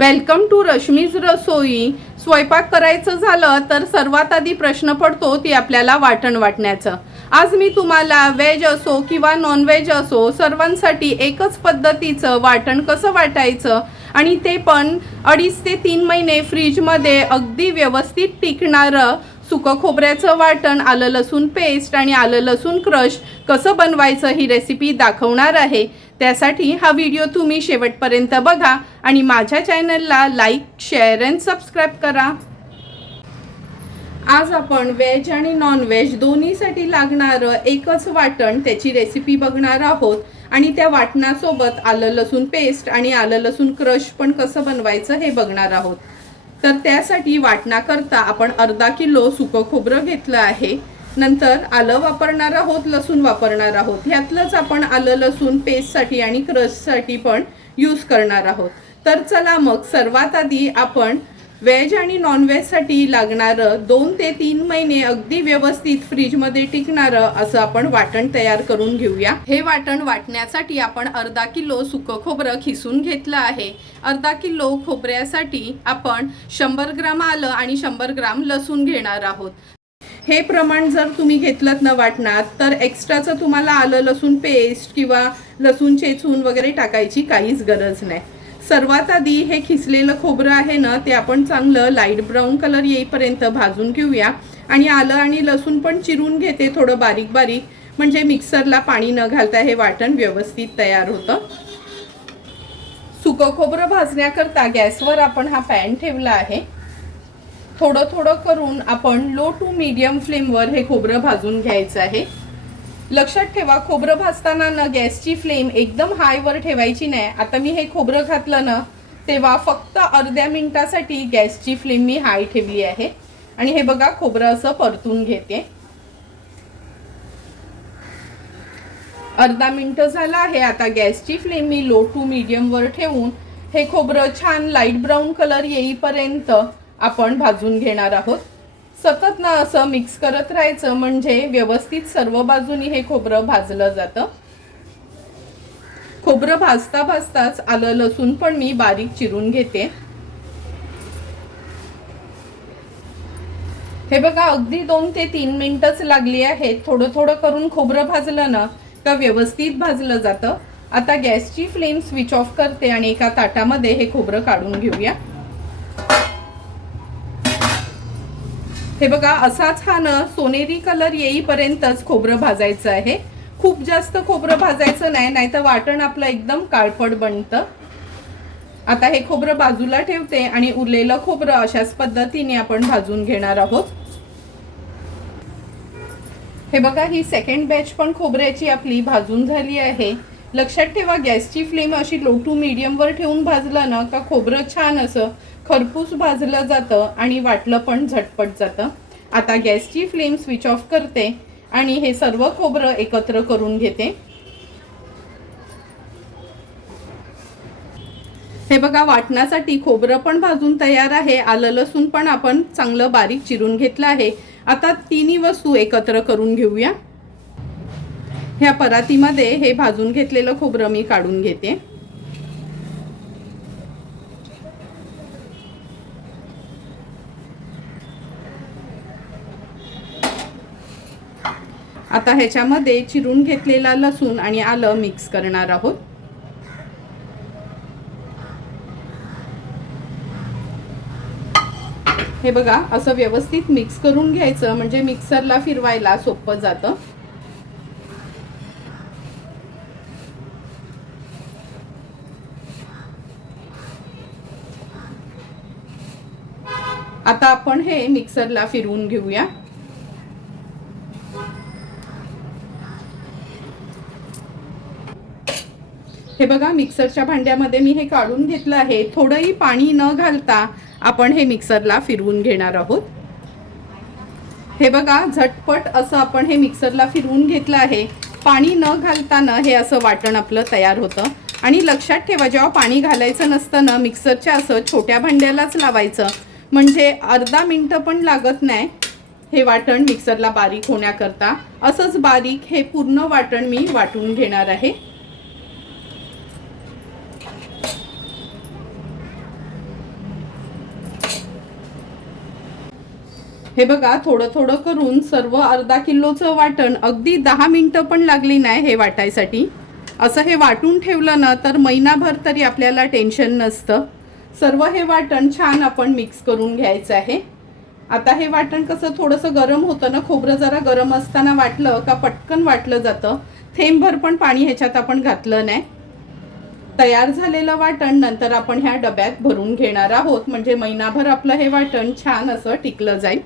Welcome to Rashmi's रसोई। स्वयंपाक करायचं झालं तर सर्वात आधी प्रश्न पडतो ती आपल्याला वाटण वाटण्याचं। आज मी तुम्हाला व्हेज असो किंवा नॉन व्हेज असो सर्वांसाठी एकच पद्धतीचं वाटण कसं वाटायचं आणि ते पण 2.5 ते 3 महिने फ्रीजमध्ये अगदी व्यवस्थित टिकणारं सुकं खोबऱ्याचं वाटण, आलं लसूण पेस्ट आणि आलं लसूण क्रश कसं बनवायचं ही रेसिपी दाखवणार आहे। त्यासाठी हा व्हिडिओ तुम्ही शेवटपर्यंत बघा आणि माझ्या चॅनलला लाईक, शेअर आणि सबस्क्राइब करा। आज आपण व्हेज आणि नॉन व्हेज दोन्हीसाठी लागणारं एकच वाटण त्याची रेसिपी बघणार आहोत आणि त्या वाटणासोबत आलं लसूण पेस्ट आणि आलं लसूण क्रश पण कसं बनवायचं हे बघणार आहोत। तर त्यासाठी वाटणाकरता आपण अर्धा किलो सुकं खोबरं घेतलं आहे। नंतर आलं वापरणार आहोत, लसूण वापरणार आहोत। ह्यातलंच आपण आलं लसूण पेस्टसाठी आणि क्रशसाठी पण यूज करणार आहोत। तर चला मग सर्वात आधी आपण व्हेज आणि नॉन व्हेजसाठी लागणारं 2 ते 3 महिने अगदी व्यवस्थित फ्रीजमध्ये टिकणारं असं आपण वाटण तयार करून घेऊया। हे वाटण वाटण्यासाठी आपण अर्धा किलो सुकं खोबरं खिसून घेतलं आहे। अर्धा किलो खोबऱ्यासाठी आपण 100 ग्राम आलं आणि 100 ग्राम लसूण घेणार आहोत। हे प्रमाण जर तुम्ही घेतलत ना वाटणात तर एक्स्ट्राचं तुम्हाला आलं लसूण पेस्ट किंवा लसूण चेचून वगैरे टाकायची काहीच गरज नाही। सर्वात आधी हे खिसलेलं खोबरं आहे ना ते आपण चांगलं लाईट ब्राऊन कलर येईपर्यंत भाजून घेऊया आणि आलं आणि लसूण पण चिरून घेते थोडं बारीक बारीक, म्हणजे मिक्सरला पाणी न घालता हे वाटण व्यवस्थित तयार होतं। सुकं खोबरं भाजण्याकरता गॅसवर आपण हा पॅन ठेवला आहे। थोडं थोडं करून आपण लो टू मीडियम फ्लेमवर हे खोबरं भाजून घ्यायचं आहे। लक्षात ठेवा, खोबरं भाजताना ना गॅसची फ्लेम एकदम हायवर ठेवायची नाही। आता मी हे खोबरं घातलं ना तेव्हा फक्त अर्ध्या मिनिटासाठी गॅसची फ्लेम मी हाय ठेवली आहे आणि हे बघा खोबरं असं परतून घेते। अर्धा मिनिट झाला आहे। आता गॅसची फ्लेम मी लो टू मीडियम वर ठेवून हे खोबरं छान लाईट ब्राऊन कलर येईपर्यंत आपण भाजून घेणार आहोत। सतत ना असं मिक्स करत राहायचं म्हणजे व्यवस्थित सर्व बाजूनी हे खोबरं भाजलं जातं। खोबरं भाजता भाजताच आलं लसूण पण मी बारीक चिरून घेते। हे बघा अगदी 2 ते 3 मिनिटच लागली आहेत। थोडं थोडं करून खोबरं भाजलं ना का व्यवस्थित भाजलं जातं। आता गॅसची फ्लेम स्विच ऑफ करते आणि एका ताटामध्ये हे खोबरं काढून घेऊया। हे बघा असाच हा ना सोनेरी कलर येईपर्यंतच खोबरं भाजायचं आहे। खूप जास्त खोबरं भाजायचं नाही, नाहीतर वाटण आपलं एकदम काळपट बनतं। आता हे खोबरं बाजूला ठेवते आणि उरलेलं खोबरं अशाच पद्धतीने आपण भाजून घेणार आहोत। हे बघा ही सेकंड बॅच पण खोबऱ्याची आपली भाजून झाली आहे। लक्षात ठेवा गॅसची फ्लेम अशी लो टू मीडियम वर ठेवून भाजलं ना का खोबरं छान असं खरपूस भाजलं जातं आणि वाटलं पण झटपट जातं। आता गॅसची फ्लेम स्विच ऑफ करते आणि हे सर्व खोबरं एकत्र करून घेते। हे बघा वाटण्यासाठी खोबरं पण भाजून तयार आहे, आलं लसूण पण आपण चांगलं बारीक चिरून घेतलं आहे। आता तिन्ही वस्तू एकत्र करून घेऊया। ह्या परातीमध्ये हे भाजून घेतलेलं खोबरं मी काढून घेते। आता ह्याच्यामध्ये चिरून घेतलेला लसूण आणि आलं मिक्स करणार आहोत। हे बघा असं व्यवस्थित मिक्स करून घ्यायचं म्हणजे मिक्सरला फिरवायला सोपं जातं। आता आपण हे मिक्सरला फिरवून घेऊया। हे बघा मिक्सरच्या भांड्यामध्ये मी हे काढून घेतलं आहे। थोडंही पाणी न घालता आपण हे मिक्सरला फिरवून घेणार आहोत। हे बघा झटपट असं आपण हे मिक्सरला फिरवून घेतलं आहे। पाणी न घालताना हे असं वाटण आपलं तयार होतं। आणि लक्षात ठेवा जेव्हा पाणी घालायचं नसतं ना मिक्सरच्या असं छोट्या भांड्यालाच लावायचं म्हणजे अर्धा मिनिट पण लागत नाही हे वाटण मिक्सरला बारीक होण्याकरता। असंच बारीक हे पूर्ण वाटण मी वाटून घेणार आहे। हे बघा, थोडं थोडं करून सर्व अर्धा किलोचं वाटण अगदी 10 मिनिटं पण लागली नाही हे वाटायसाठी. असं हे वाटून ठेवलं ना तर महिनाभर तरी आपल्याला टेन्शन नसतं. सर्व हे वाटण छान आपण मिक्स करून घ्यायचं आहे. आता हे वाटण कसं थोडंसं गरम होतं ना, खोबरं जरा गरम असताना वाटलं का पटकन वाटलं जातं. थेंबभर पण पाणी ह्याच्यात आपण घातलं नाही. तयार झालेलं वाटण नंतर आपण ह्या डब्यात भरून घेणार आहोत, म्हणजे महिनाभर आपलं हे वाटण छान असं टिकलं जाईल.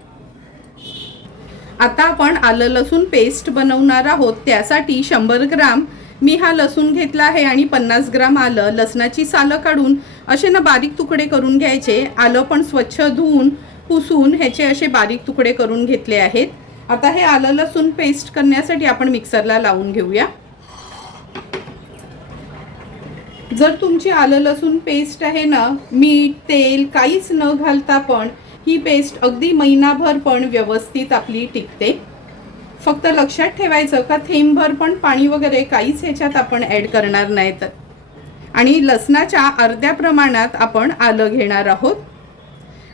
आता आपण आलं लसूण पेस्ट बनवणार आहोत. त्यासाठी 100 ग्राम मी हा लसूण घेतला आहे आणि 50 ग्राम आलं. लसणाची सालं काढून असे ना बारीक तुकडे करून घ्यायचे. आलं पण स्वच्छ धुवून पुसून ह्याचे असे बारीक तुकडे करून घेतले आहेत. आता हे आलं लसूण पेस्ट करण्यासाठी आपण मिक्सरला लावून घेऊया. जर तुमची आलं लसूण पेस्ट आहे ना, मीठ तेल काहीच न घालता पण ही पेस्ट अगदी महिनाभर पण व्यवस्थित आपली टिकते. फक्त लक्षात ठेवायचं का थेंबभर पण पाणी वगैरे काहीच ह्याच्यात आपण ॲड करणार नाहीत. आणि लसणाच्या अर्ध्या प्रमाणात आपण आलं घेणार आहोत.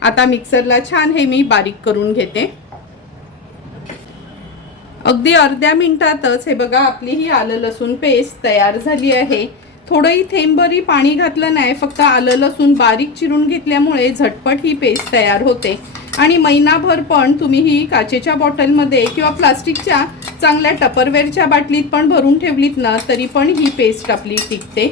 आता मिक्सरला छान हे मी बारीक करून घेते. अगदी अर्ध्या मिनिटातच हे बघा, आपली ही आलं लसूण पेस्ट तयार झाली आहे. थोडंही थेंबभरही पाणी घातलं नाही, फक्त आलं लसूण बारीक चिरून घेतल्यामुळे झटपट ही पेस्ट तयार होते. आणि महिनाभर पण तुम्ही ही काचेच्या बॉटलमध्ये किंवा प्लास्टिकच्या चांगल्या टपरवेअरच्या बाटलीत पण भरून ठेवलीत ना तरी पण ही पेस्ट आपली टिकते.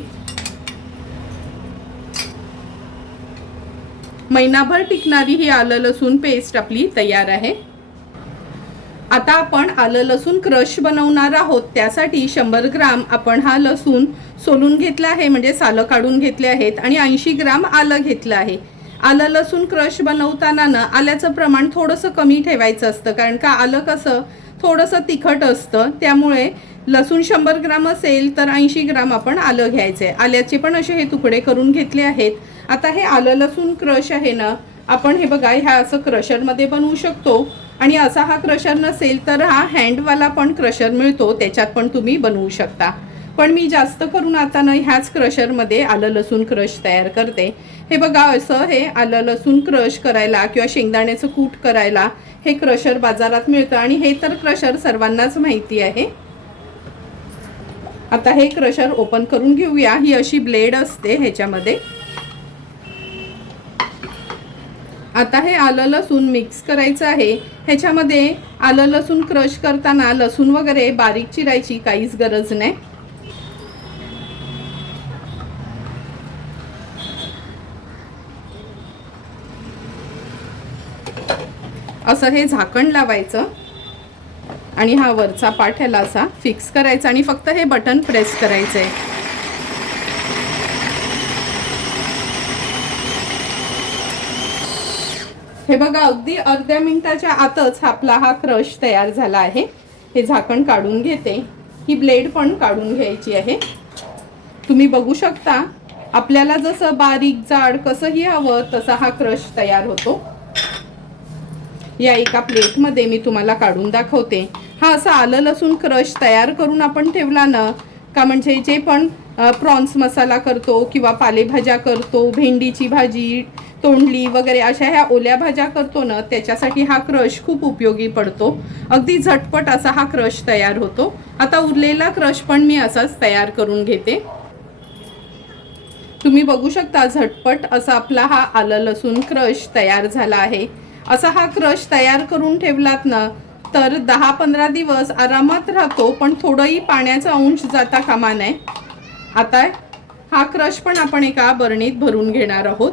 महिनाभर टिकणारी ही आलं लसूण पेस्ट आपली तयार आहे. आता आपण आलं लसूण क्रश बनवणार आहोत. त्यासाठी 100 ग्राम आपण हा लसूण सोलून घेतला आहे, म्हणजे सालं काढून घेतले आहेत. आणि 80 ग्राम आलं घेतलं आहे. आलं लसूण क्रश बनवताना ना आल्याचं प्रमाण थोडंसं कमी ठेवायचं असतं, कारण का आलं कसं थोडंसं तिखट असतं. त्यामुळे लसूण 100 ग्राम असेल तर 80 ग्राम आपण आलं घ्यायचे. आल्याचे पण असे हे तुकडे करून घेतले आहेत. आता हे आलं लसूण क्रश आहे ना, आपण हे बघा ह्या असं क्रशरमध्ये बनवू शकतो. आणि असा हा क्रशर नसेल तर हा हँडवाला पण क्रशर मिळतो, त्याच्यात पण तुम्ही बनवू शकता. पण मी जास्त करून आता ना ह्याच क्रशरमध्ये आलं लसूण क्रश तयार करते. हे बघा, असं हे आलं लसूण क्रश करायला किंवा शेंगदाण्याचं कूट करायला हे क्रशर बाजारात मिळतं. आणि हे तर क्रशर सर्वांनाच माहिती आहे. आता हे क्रशर ओपन करून घेऊया. ही अशी ब्लेड असते ह्याच्यामध्ये. आता हे आलं लसूण मिक्स करायचं आहे. ह्याच्यामध्ये आलं लसूण क्रश करताना लसूण वगैरे बारीक चिरायची काहीच गरज नाही. असं हे झाकण लावायचं आणि हा वरचा पाठ ह्याला असा फिक्स करायचा आणि फक्त हे बटन प्रेस करायचं आहे. हे बघा, अगदी अर्ध्या मिनिटाच्या आतच आपला हा क्रश तयार झाला आहे. हे झाकण काढून घेते. ही ब्लेड पण काढून घ्यायची आहे. तुम्ही बघू शकता, आपल्याला जसं बारीक जाड कसंही हवं तसा हा क्रश तयार होतो. या एका प्लेटमध्ये मी तुम्हाला काढून दाखवते. हा असा आलं लसूण क्रश तयार करून आपण ठेवला ना का, म्हणजे जे पण प्रॉन्स मसाला करतो किंवा पालेभाज्या करतो, भेंडीची भाजी, तोंडली वगैरे अशा ह्या ओल्या भाज्या करतो ना, त्याच्यासाठी हा क्रश खूप उपयोगी पडतो. अगदी झटपट असा हा क्रश तयार होतो. आता उरलेला क्रश पण मी असाच तयार करून घेते. तुम्ही बघू शकता, झटपट असा आपला हा आलं लसूण क्रश तयार झाला आहे. असा हा क्रश तयार करून ठेवलात ना तर 10-15 दिवस आरामात राहतो, पण थोडंही पाण्याचा अंश जाता कामा नये. आता हा क्रश पण आपण एका बरणीत भरून घेणार आहोत.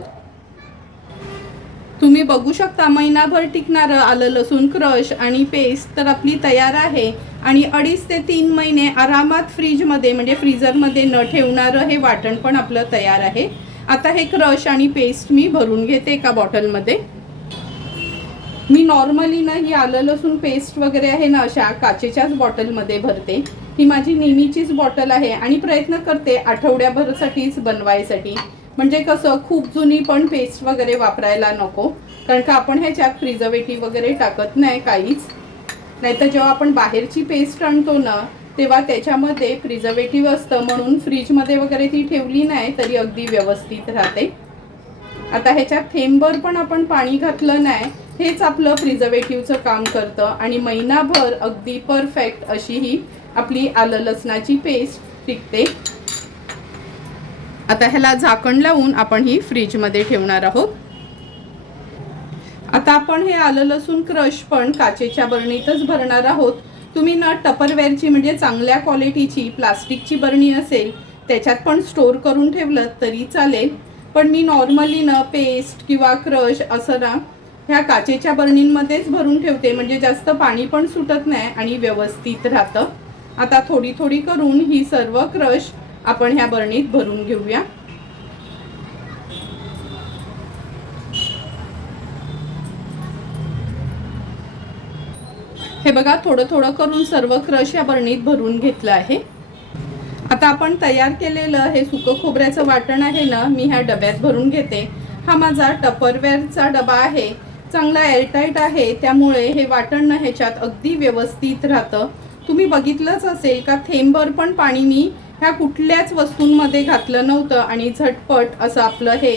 तुम्ही बघू शकता, महिनाभर टिकणारं आलं लसूण क्रश आणि पेस्ट तर आपली तयार आहे. आणि 2.5 ते 3 महिने आरामात फ्रीजमध्ये म्हणजे फ्रीझरमध्ये न ठेवणारं हे वाटण पण आपलं तयार आहे. आता हे क्रश आणि पेस्ट मी भरून घेते एका बॉटलमध्ये. मी नॉर्मली ना ही आलं लसूण पेस्ट वगैरे आहे ना अशा काचेच्याच बॉटलमध्ये भरते. ही माझी नेहमीचीच बॉटल आहे आणि प्रयत्न करते आठवड्याभरासाठीच बनवायसाठी. म्हणजे कसं खूप जुनी पण पेस्ट वगैरे वापरायला नको, कारण का आपण ह्याच्यात प्रिझर्वेटिव्ह वगैरे टाकत नाही काहीच. नाहीतर जेव्हा आपण बाहेरची पेस्ट आणतो ना तेव्हा त्याच्यामध्ये प्रिझर्वेटिव्ह असतं, म्हणून फ्रीजमध्ये वगैरे ती ठेवली नाही तरी अगदी व्यवस्थित राहते. आता ह्याच्यात थेंबभर पण आपण पाणी घातलं नाही हेच आपलं प्रिझर्वेटिव्हचं काम करतं आणि महिनाभर अगदी परफेक्ट अशी ही आपली आलं लसणाची पेस्ट टिकते. आता ह्याला झाकण लावून आपण ही फ्रीजमध्ये ठेवणार आहोत. आता आपण हे आलं लसूण क्रश पण काचेच्या बरणीतच भरणार आहोत. तुम्ही ना टपरवेअरची म्हणजे चांगल्या क्वालिटीची प्लास्टिकची बरणी असेल त्याच्यात पण स्टोर करून ठेवलं तरी चालेल, पण मी नॉर्मली ना पेस्ट किंवा क्रश असं ना ह्या काचेच्या बरणींमध्येच भरून ठेवते, म्हणजे जास्त पाणी पण सुटत नाही आणि व्यवस्थित राहतं. आता थोडी थोडी करून ही सर्व क्रश आपण ह्या बरणीत भरून घेऊया. हे बघा, थोडं थोडं करून सर्व क्रश या बरणीत भरून घेतलं आहे. आता आपण तयार केलेलं हे सुकं खोबऱ्याचं वाटण आहे ना, मी ह्या डब्यात भरून घेते. हा माझा टपरवेअरचा डबा आहे, चांगला एअरटाईट आहे, त्यामुळे हे वाटण ना ह्याच्यात अगदी व्यवस्थित राहतं. तुम्ही बघितलंच असेल का थेंबभर पण पाणी मी ह्या कुठल्याच वस्तूंमध्ये घातलं नव्हतं आणि झटपट असं आपलं हे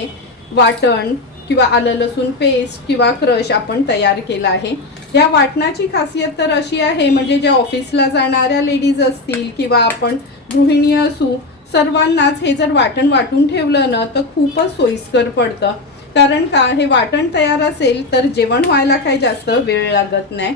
वाटण किंवा आलं लसूण पेस्ट किंवा क्रश आपण तयार केला आहे. या वाटणाची खासियत तर अशी आहे, म्हणजे ज्या ऑफिसला जाणाऱ्या लेडीज असतील किंवा आपण गृहिणी असू, सर्वांनाच हे जर वाटण वाटून ठेवलं ना तर खूपच सोयीस्कर पडतं. कारण का, हे वाटण तयार असेल तर जेवण व्हायला काही जास्त वेळ लागत नाही.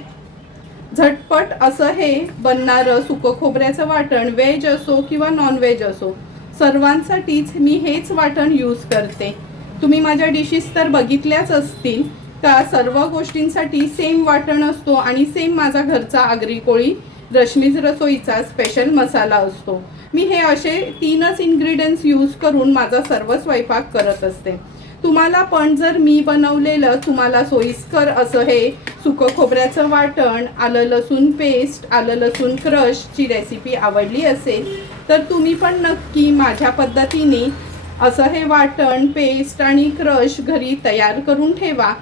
झटपट असं हे बनणारं सुकं खोबऱ्याचं वाटण व्हेज असो किंवा नॉन व्हेज असो, सर्वांसाठीच मी हेच वाटण यूज करते. तुम्ही माझ्या डिशेस तर बघितल्याच असतील का, सर्व गोष्टींसाठी सेम वाटण असतो आणि सेम माझा घरचा आगरी कोळी रश्मीज रसोईचा स्पेशल मसाला असतो. मी हे असे 3च इन्ग्रेडियंट्स यूज करून माझा सर्व स्वयंपाक करत असते. तुम्हाला पण जर मी बनवलेलं तुम्हाला सोयीस्कर असं हे सुकं खोबऱ्याचं वाटण, आलं लसूण पेस्ट, आलं लसूण क्रशची रेसिपी आवडली असेल तर तुम्ही पण नक्की माझ्या पद्धतीने असं हे वाटण, पेस्ट आणि क्रश घरी तयार करून ठेवा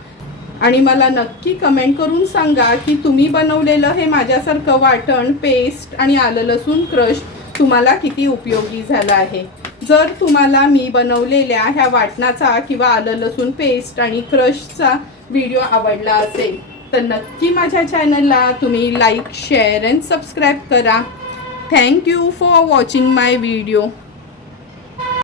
आणि मला नक्की कमेंट करून सांगा की तुम्ही बनवलेलं हे माझ्यासारखं वाटण, पेस्ट आणि आलं लसूण क्रश तुम्हाला किती उपयोगी झालं आहे. जर तुम्हाला मी बनवलेल्या ह्या वाटणाचा किंवा आलं लसूण पेस्ट आणि क्रशचा व्हिडिओ आवडला असेल तर नक्की माझ्या चॅनलला तुम्ही लाईक, शेअर अँड सबस्क्राईब करा. Thank you for watching my video.